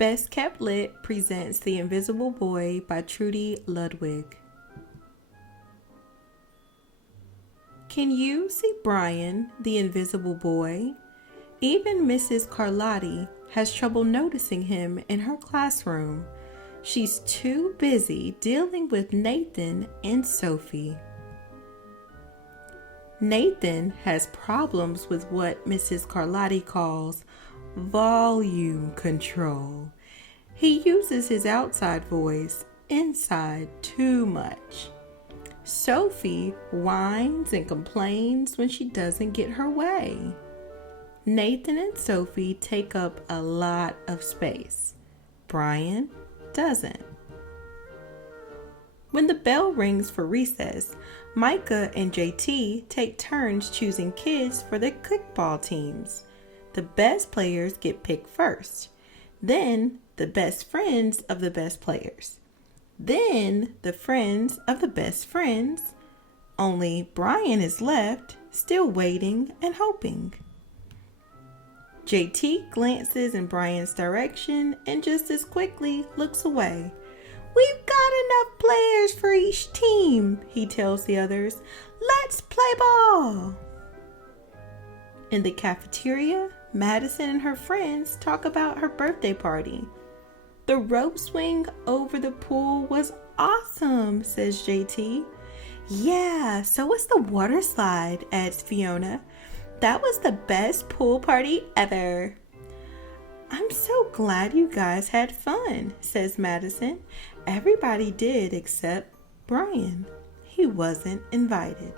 Best Kept Lit presents The Invisible Boy by Trudy Ludwig. Can you see Brian, the invisible boy? Even Mrs. Carlotti has trouble noticing him in her classroom. She's too busy dealing with Nathan and Sophie. Nathan has problems with what Mrs. Carlotti calls volume control. He uses his outside voice inside too much. Sophie whines and complains when she doesn't get her way. Nathan and Sophie take up a lot of space. Brian doesn't. When the bell rings for recess, Micah and JT take turns choosing kids for their kickball teams. The best players get picked first, then the best friends of the best players, then the friends of the best friends. Only Brian is left, still waiting and hoping. JT glances in Brian's direction and just as quickly looks away. "We've got enough players for each team," he tells the others. "Let's play ball." In the cafeteria, Madison and her friends talk about her birthday party. "The rope swing over the pool was awesome," says JT. "Yeah, so was the water slide," adds Fiona. "That was the best pool party ever." "I'm so glad you guys had fun," says Madison. "Everybody did except Brian. He wasn't invited."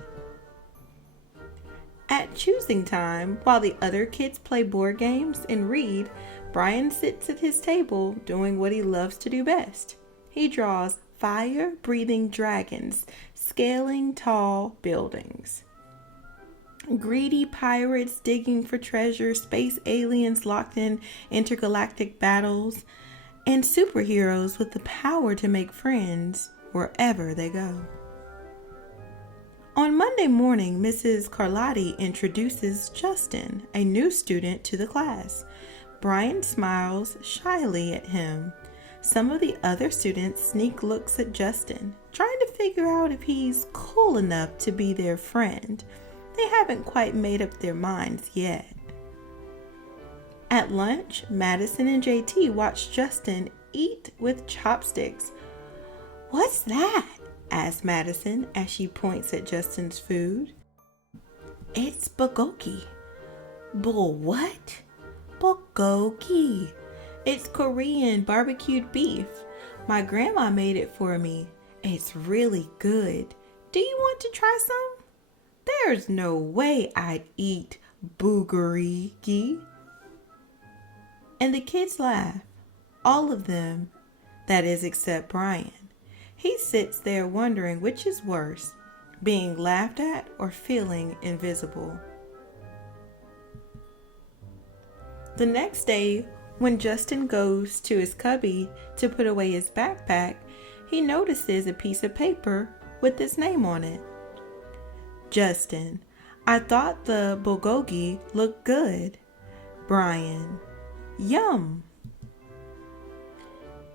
At choosing time, while the other kids play board games and read, Brian sits at his table doing what he loves to do best. He draws fire-breathing dragons scaling tall buildings. Greedy pirates digging for treasure, space aliens locked in intergalactic battles, and superheroes with the power to make friends wherever they go. On Monday morning, Mrs. Carlotti introduces Justin, a new student, to the class. Brian smiles shyly at him. Some of the other students sneak looks at Justin, trying to figure out if he's cool enough to be their friend. They haven't quite made up their minds yet. At lunch, Madison and JT watch Justin eat with chopsticks. "What's that?" asks Madison as she points at Justin's food. "It's bulgogi." What?" "Bulgogi. It's Korean barbecued beef. My grandma made it for me. It's really good. Do you want to try some?" "There's no way I'd eat bulgogi." And the kids laugh. All of them. That is, except Brian. He sits there wondering which is worse, being laughed at or feeling invisible. The next day, when Justin goes to his cubby to put away his backpack, he notices a piece of paper with his name on it. Justin: "I thought the bulgogi looked good." Brian: "Yum."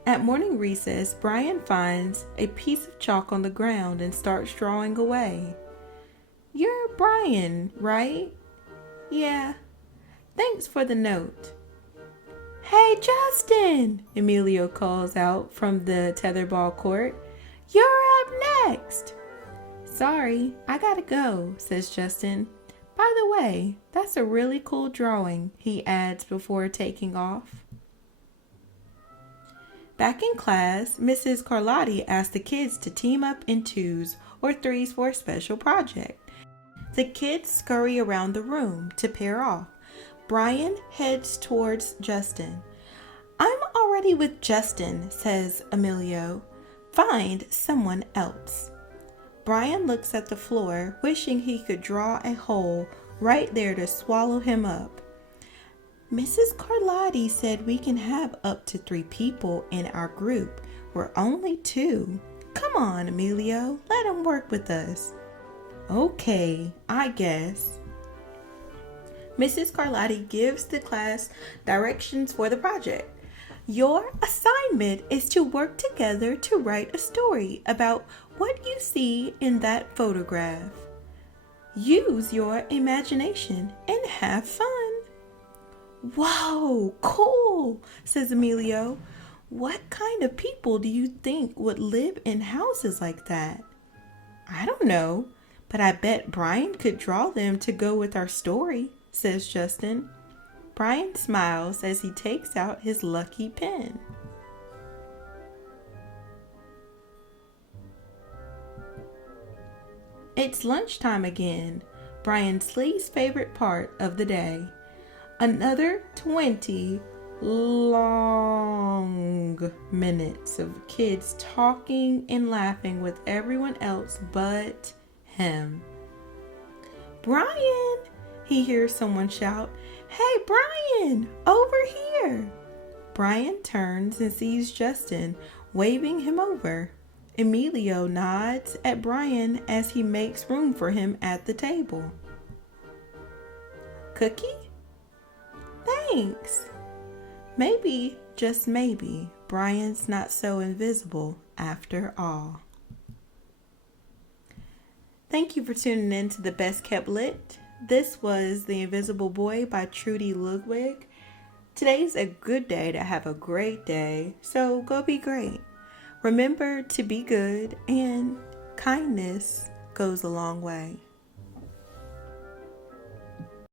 At morning recess, Brian finds a piece of chalk on the ground and starts drawing away. "You're Brian, right?" "Yeah. Thanks for the note." "Hey, Justin!" Emilio calls out from the tetherball court. "You're up next." "Sorry, I gotta go," says Justin. "By the way, that's a really cool drawing," he adds before taking off. Back in class, Mrs. Carlotti asked the kids to team up in 2s or 3s for a special project. The kids scurry around the room to pair off. Brian heads towards Justin. "I'm already with Justin," says Emilio. "Find someone else." Brian looks at the floor, wishing he could draw a hole right there to swallow him up. "Mrs. Carlotti said we can have up to 3 people in our group. We're only 2. Come on, Emilio, let him work with us." "Okay, I guess." Mrs. Carlotti gives the class directions for the project. Your assignment is to work together to write a story about what you see in that photograph. Use your imagination and have fun. Whoa, cool, says Emilio. What kind of people do you think would live in houses like that? I don't know, but I bet Brian could draw them to go with our story, says Justin. Brian smiles as he takes out his lucky pen. It's lunchtime again, Brian's least favorite part of the day. Another 20 long minutes of kids talking and laughing with everyone else but him. Brian, he hears someone shout, "Hey, Brian, over here!" Brian turns and sees Justin waving him over. Emilio nods at Brian as he makes room for him at the table. Cookie? Thanks. Maybe, just maybe, Brian's not so invisible after all. Thank you for tuning in to the Best Kept Lit. This was The Invisible Boy by Trudy Ludwig. Today's a good day to have a great day, so go be great. Remember to be good, and kindness goes a long way.